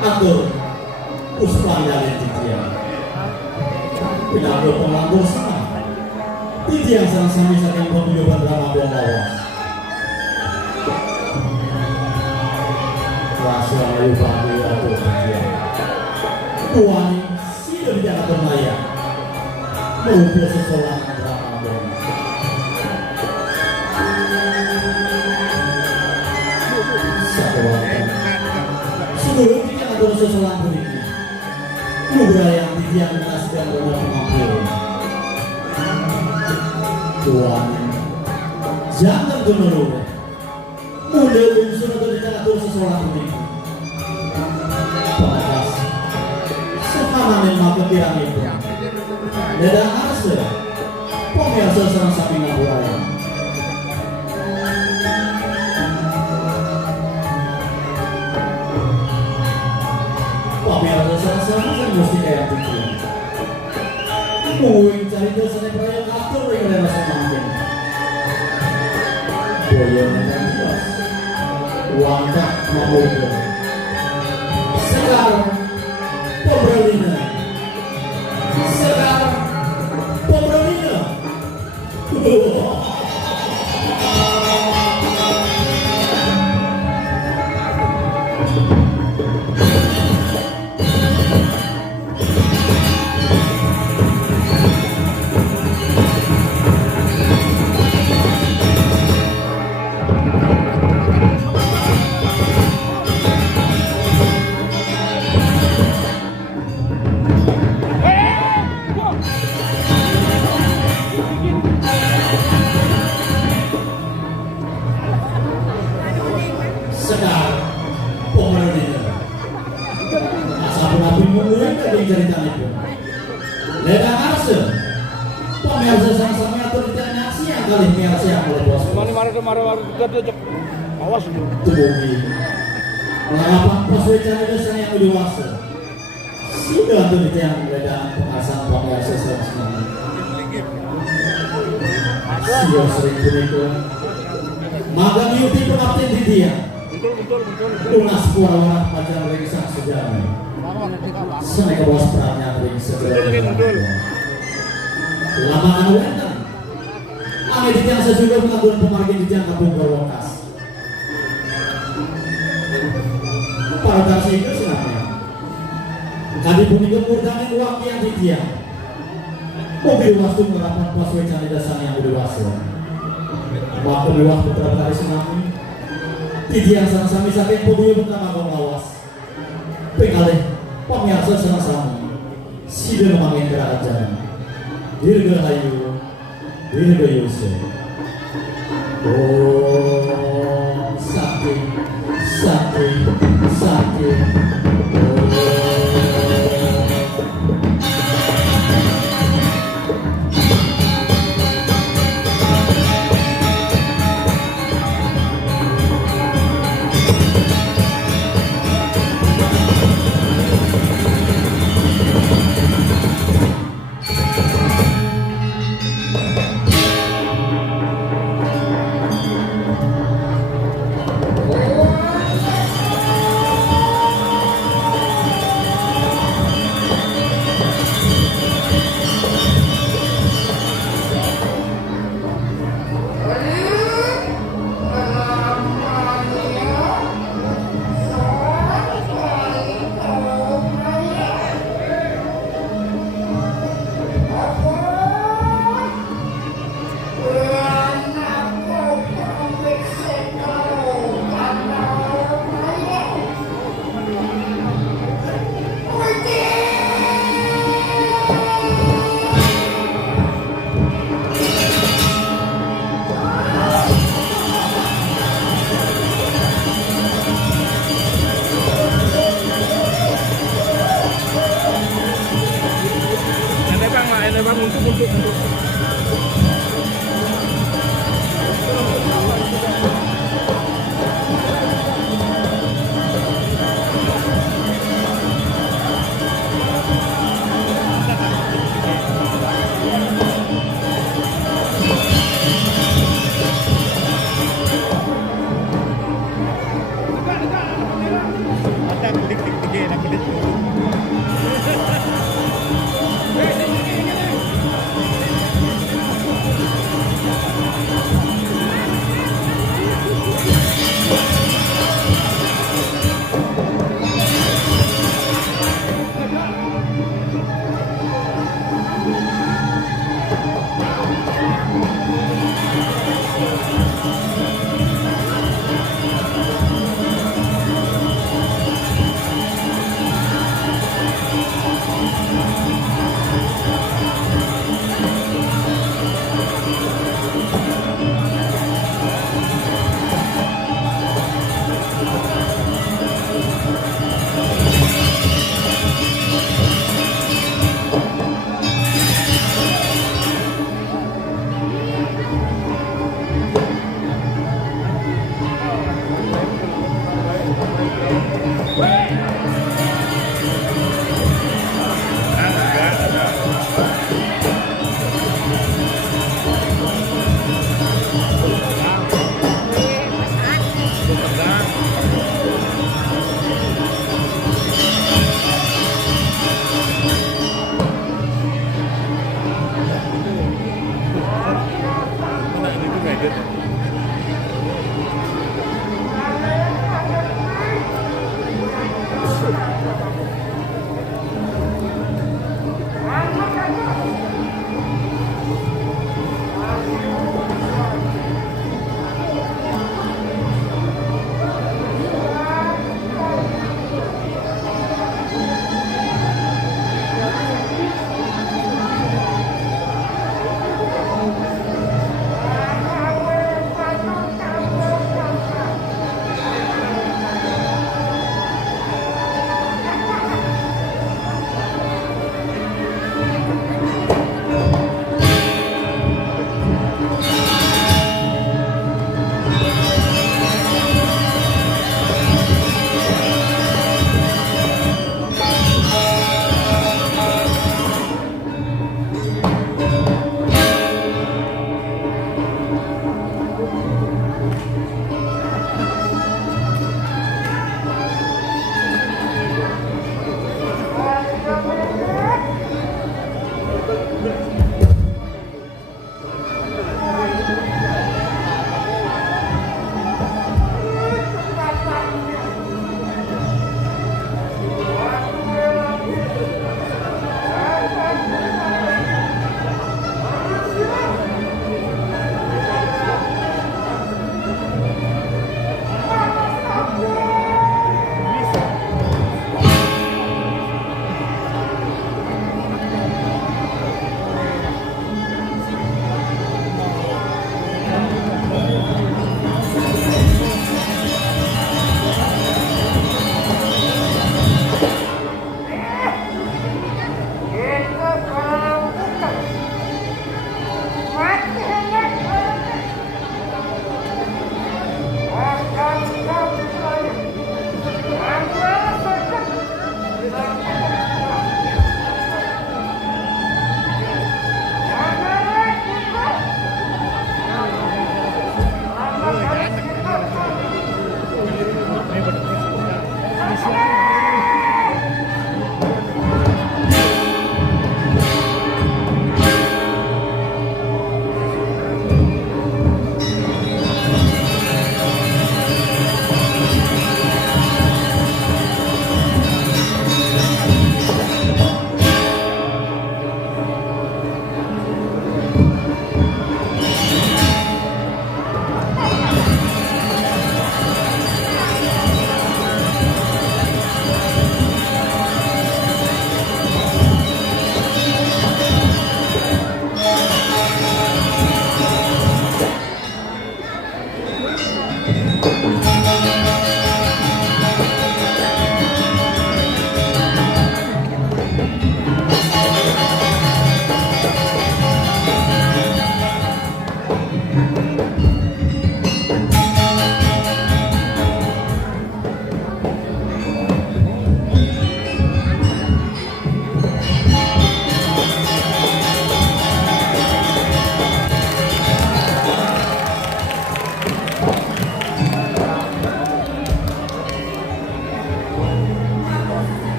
Atur Puspandala Titian Pinanggo penglanggur sama Titian sang-sami saking pemuyuban drama buang lawas Rasa ayu bangga atur Titian Tuani sida di jalan bermaya Merupakan seseorang drama buang Satuan Sebelum kita ada seseorang berikut Muda yang titian menasihkan roda pengampun Tuhan Jangan gemeruh Muda unsur atau tidak ada seseorang berikut Panakas Sehamanin maka pirang itu Dadah asa Pemirsa serang sapi ngabulaya Pemirsa sama-sama saya mesti kayak gitu Mungkin cari dosa proyek atur yang ada rasa makin Boyo yang jelas Wangkak mamogo Sekarang Pobrolina Sekarang Pobrolina Sekarang Pobrolina Asapun api mengurang dari cerita itu Leda asa Pemirsa sama-sama atau tidak nyaksi yang kali pemirsa yang boleh bos Awas dulu. Tubuhi Mengapa poswe cari dosa yang dewasa Sudah tuh itu yang beredaan pengasang pemirsa sama-sama Siap sering itu Maka diuti pengabdian di dia Betul. Lunas kuala macam ringsak sejarah Senai kebawas perannya ringsak Lama anuetan Angin di tiang sesudah melakukan pemargin di tiang kabung berwakas Para tarsi itu senangnya Kali bumi kemurdangan uang yang di tiang Mobil waktu merapat paswe cari dasar yang dewasa Waktu waktu terkali senangnya Titi yang sama-sama sampai pembunuh pertama pengawas Pengalih pemirsa sama-sama Sida memangin kerajaan Dirgahayu Dirgayuse Om Sakti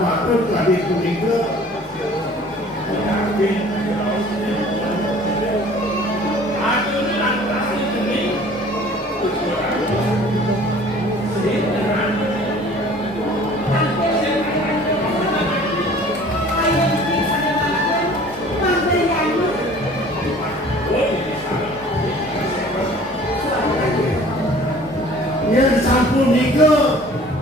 patut tadi punika yakin yang sampun nika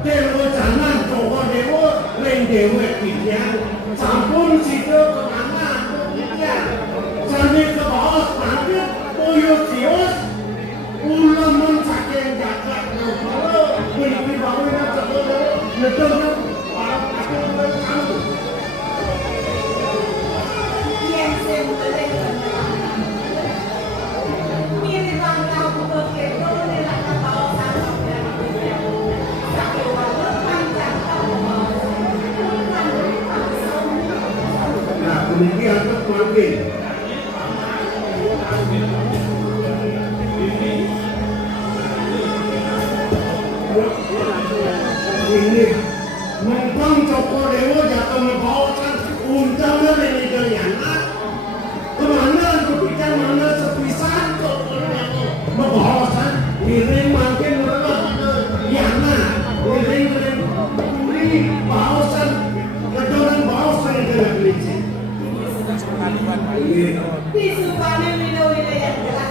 dewa jalan Joko Dewa ring dewa pikiran sampun sida kemana pikiran sampai ke bawah pangkat koyo cios ulamun saking jagat nopalo beri bawa nak Joko Dewa nedong para pakai kamu yang semula mirip bangau bukan itu nilai kapal nah demikian makin ini mentang Joko Dewa jatuh membawakan undangan ini kaliana kemana ketika mana sepisan Joko Dewa membawakan iring makin merelah yana iring kuli bawasan kedoran bawasan yang kena kelinci di Subhana wilayah telah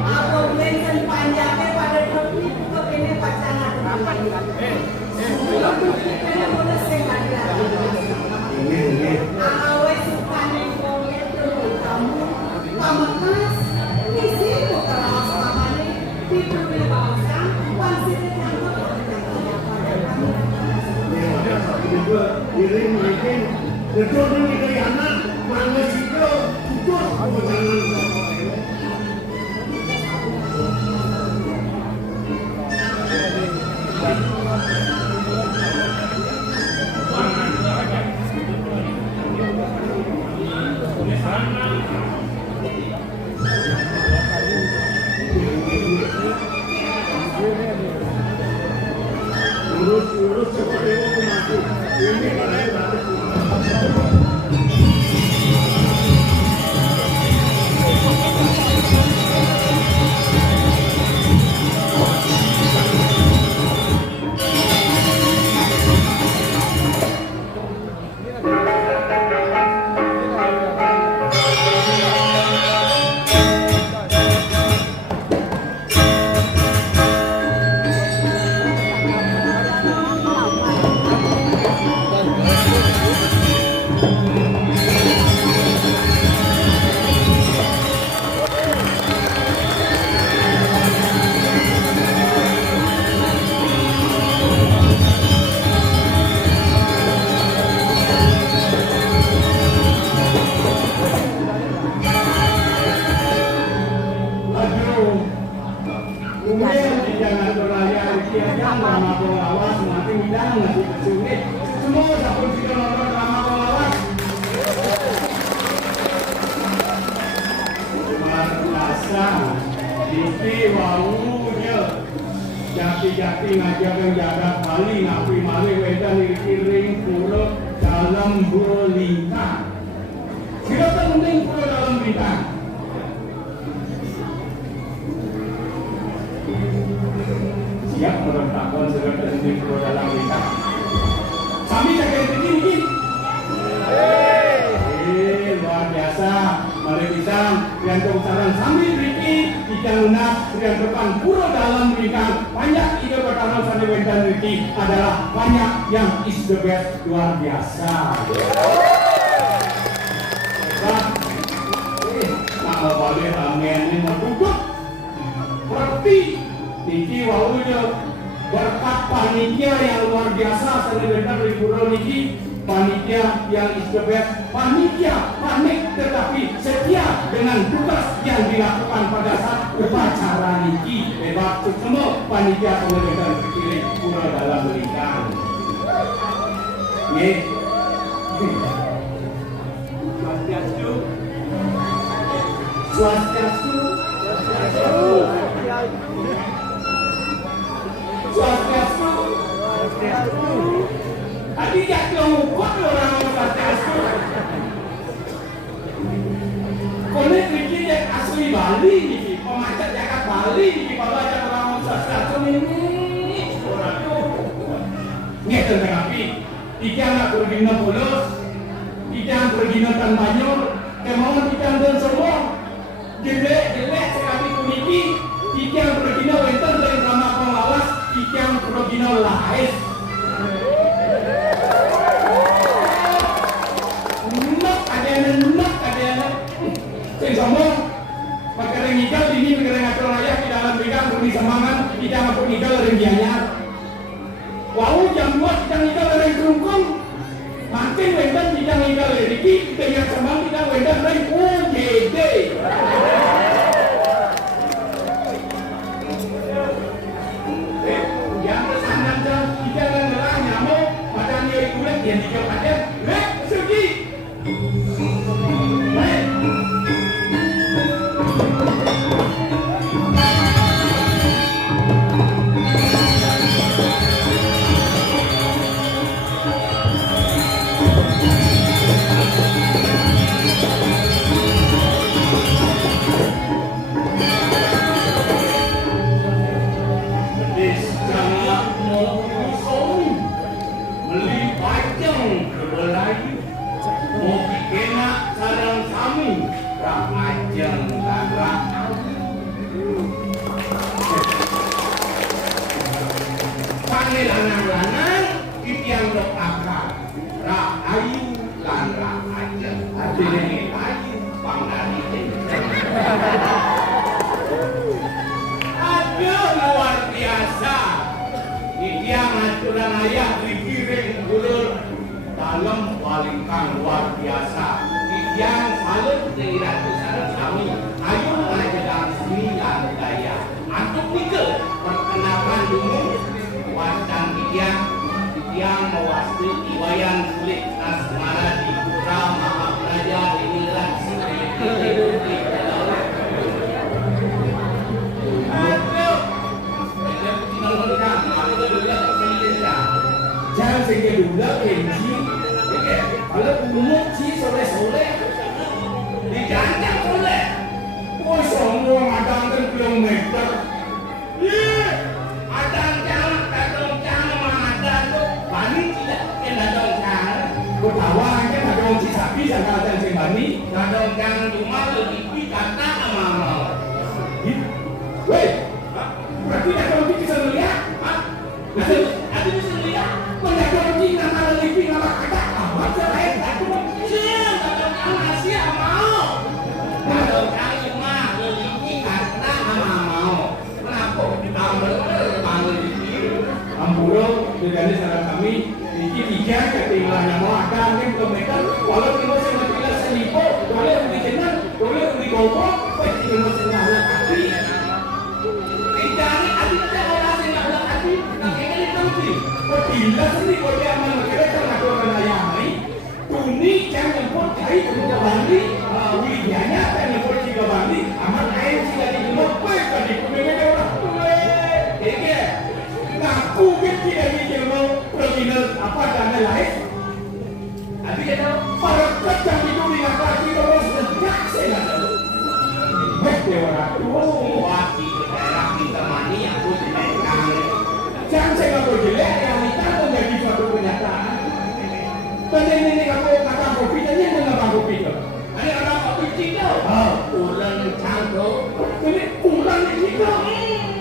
apa mention panjangnya pada topi buka ini pasangan ini boleh sengaja awe Subhana itu kamu pamakas isi keras kamane di dunia bangsa pasti ditangkap iring makin kedoran wilayahna mana sida tutur kewajaran urus Joko Dewa maju ini pada jati-jati ngajakan jagat Bali ngapi mali wedan iring pura dalam berlintang siapa penting pura dalam bintang siap merentakkan segala di pura dalam bintang kami jaga ini luar biasa mari pisang yang keutaran sambil Riki ikan lunak yang depan pura dalam bintang banyak ide pertama sambil wedan Riki adalah banyak yang is the best luar biasa kalau balik amin ini mendukung berarti Niki wawunya berkat panitia yang luar biasa sambil wedan di pura Niki panitia yang is the best, panitia panik tetapi setia dengan tugas yang dilakukan pada saat upacara niki. Hebat semua panitia pengelolaan terpilih pura dalam berikan. Nih, swastiastu, swastiastu, swastiastu, swastiastu. Tadi jatuh ngukut orang satu. Konek bikin yang asli Bali nih, pemacet jagat Bali nih, kalau aja orang satu ini orang itu. Ngerti tapi, ikan nak pergi na Polos, ikan pergi na Tanbanyor, kemauan ikan dan semua, jelek sekali kuniki, ikan pergi na Wenten dari Rama Pengawas, ikan pergi na Lahis. Nuk ada. Saya sombong, pakai ngigau dingin, pakai ngatur raya di dalam bidang beri semangat, kita ngatur ngigau dari biaya. Wow, jam 2 kita ngigau dari kerungkung, makin wendan kita ngigau dari Riki, kita yang sembang kita wendan dari UGD. Yang kesana jam kita ngerang nyamuk, padahal dia kulit dia tiga pada, segi. Lanang-lanang yang dok akal rak ayu lan rak aja artinya ayu pangdari aduh luar biasa yang aturan ayah dikirim ulur dalam walingkang luar biasa yang salut dari ratusan kami ayu aja dan sembilan daya antuk tiga perkenalan dulu dan yang mewasti iwayan kulit asmara di Pura Mahapraja inilah jangan sehingga dulu kenji kalau umum ci sore-sore dijancang oleh oh semua madangkan kilometer Ketawa kan ada orang Cisapi sama ada yang Bani, ada orang rumah lebih kata sama mau. Weh, berarti ada orang bisa melihat? Ada bisa melihat? Mana ada orang nama lebih nama kata? Macam lain, aku bisa. Ada orang Asia mau. Ada orang rumah lebih kata sama mau. Kenapa? Ambil Amburo dengan saran kami. Iki tiga ketinggalan yang mau akan yang kilometer walau kita masih nggak selipo boleh beli jenar boleh beli gopro pasti kita masih nggak ada kaki tidak ada orang yang nggak ada kaki kakeknya di tempat bila sendiri boleh aman mereka karena orang ayam ini tuni jangan pun cari juga bandi wilayahnya kan pun juga bandi aman air sih dari rumah baik tadi kumenya orang tua ngaku kecil ini mau provinsi apa dana lain? Tapi kita para kerja itu dengan kaki terus sejak saya. Dewa wati daerah kita mani aku dinaikkan. Jangan saya nggak berjelek yang kita menjadi suatu kenyataan. Tadi ini kamu kata kopi tadi dengan bang kopi itu. Ada orang kopi Cina. Ulang canggih. Ini ulang Cina.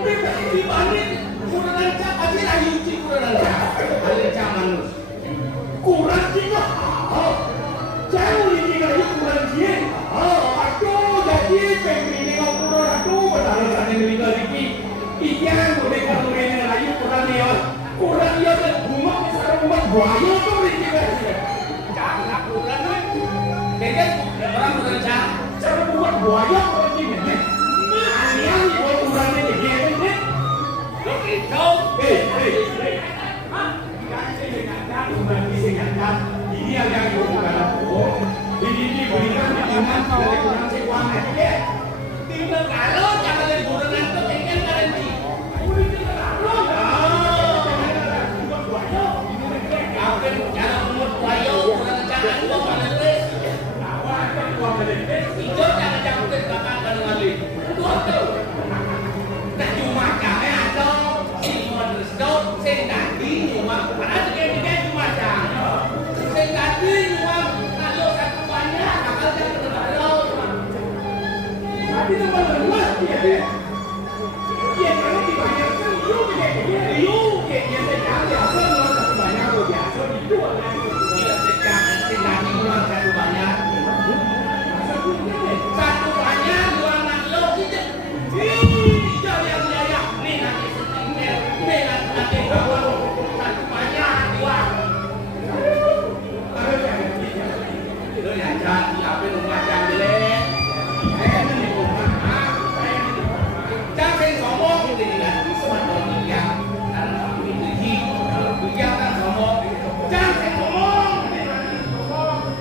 Kita ini balik. Kurang aja aja lah yuci kurang aja. Ada zaman kurang juga. Jauh ini lagi kurang dia. Aduh jadi pembeli kau kurang aduh padahal sana ini lagi. Ikan boleh kalau ini lagi kurang dia. Kurang dia bunga besar bunga buaya tu ini juga. Jangan kurang ni. Jadi orang bekerja cara buat buaya kalau ini. Yang buat kurang ini dia ni. Ini yang bukan aku. Ini berikan dengan kalau kurang sekuan aja. Tinggal kalau jangan ada kurang itu tinggal nanti. Kalau deh. Iya, karena dibayar kan lu kayak lu kayak sekarang biasa lu satu banyak lu biasa dijual kan. Iya, sekarang sedang dijual satu banyak. Satu banyak dua anak lo kita. Ih, jangan biaya. Nih nanti setinggal. Nih nanti berapa satu banyak dua. Itu yang jadi apa rumah yang jelek. Ini rumah. Jangan saya ngomong ini dengan semua orang yang memiliki kegiatan ngomong. Jangan saya ngomong.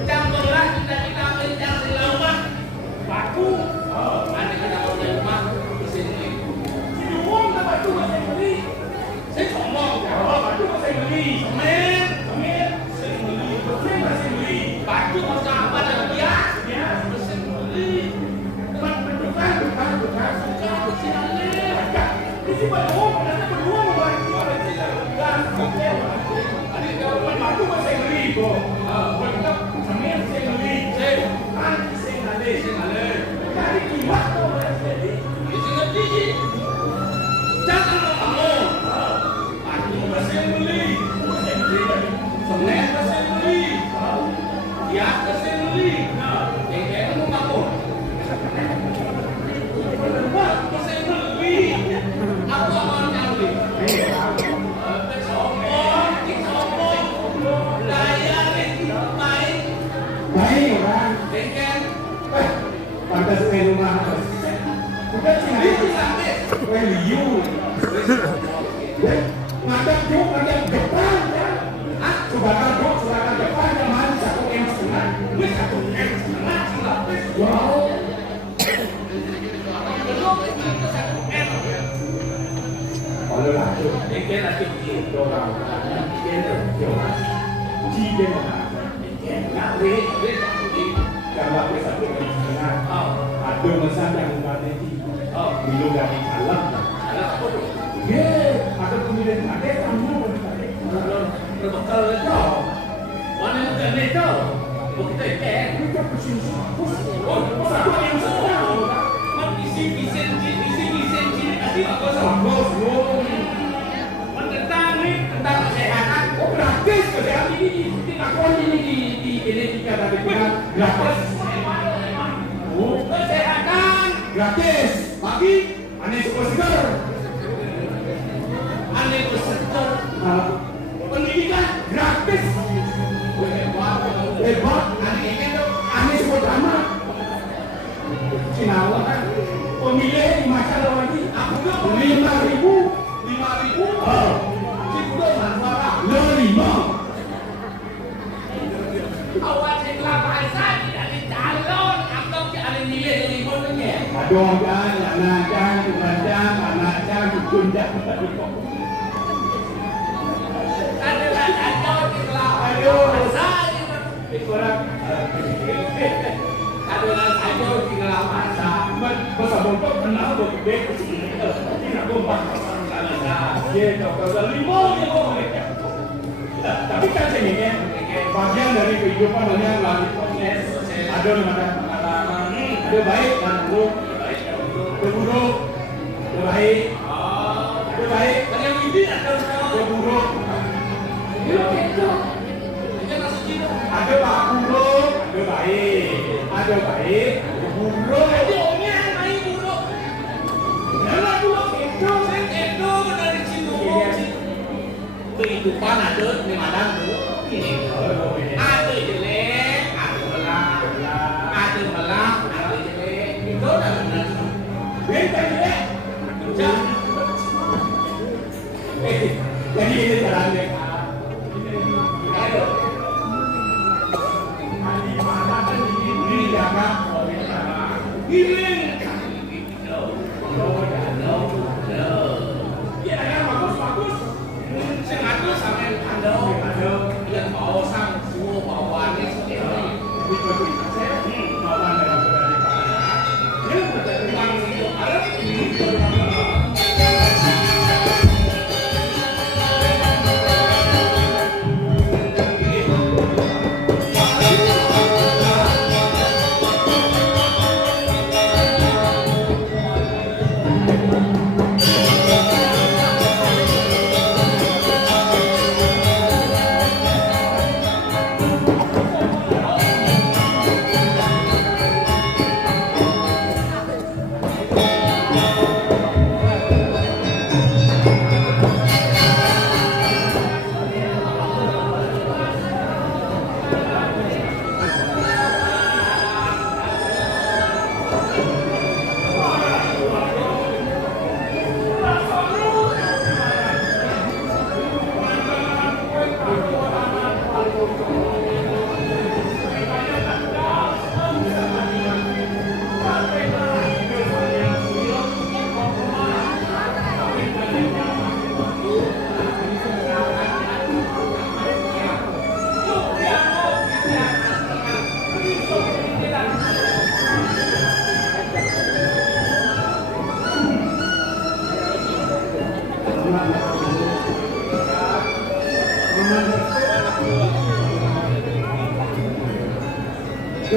Jangan berat kita jangan selama baku. Ada kita mau di rumah sini. Sini uang tak baku saya beli. Saya ngomong kalau baku saya beli. Semen, saya beli. Baku macam apa dah dia? Saya beli. Bukan. Ini berbohong, nanti berbohong lagi. Ada kalau baku saya beli kok. Kita semen saya beli. Saya ngalih. Dari kibat tu saya beli. Ini ngerti. Jangan kamu. Baku saya beli. Semen saya beli. Ya saya beli. Kamu kamu. Saya beli. Apa orang yang beli? Sombong. Daya baik. Baik orang. Bengkel. Pantas main rumah. Bukan sini sampai. Liu. Ngadap depan ya. Sebagai depan yang mana 1,5 M. 1,5 Wow. Kalau lah tu, bengkel nanti kita orang, bengkel tu, bengkel nak gambar satu setengah. Ada masa yang ada di, belum dari dalam. Ada kemudian ada tamu berbekal itu. Mana yang ada itu? Kita kita pusing. Satu yang semua. Isi kasih apa bos tentang kesehatan. Gratis kesehatan ini akun ini di genetika dari kita gratis. Kesehatan gratis bagi aneh super segar. Aneh bersetor. Pendidikan gratis. Hebat. Aneh super drama. Cinawa kan pemilih di masalah lagi aku juga 5.000 si kuda manfaat 5 awak ceklah bahasa tidak dicalon atau ada nilai 5 ni aduh kan anak kunjak adalah ceklah bahasa korang adalah saya tinggal masa masa bontok kenal begitu tidak kompak dia kalau limo tapi kan ini bagian dari kehidupan banyak lagi proses ada ada baik dan buruk ada baik dan yang ini ada buruk ada pak buruk ada baik buruk adanya baik buruk kalau buruk itu dari situ kehidupan ada di mana ini ada jelek ada melak ada jelek itu dah benar beda jelek jadi ini jalan mereka ini jangan giling ya bagus sengaja sampai anda yang bawa sang semua bawaannya seperti ini bawaan dalam berada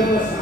Terima kasih.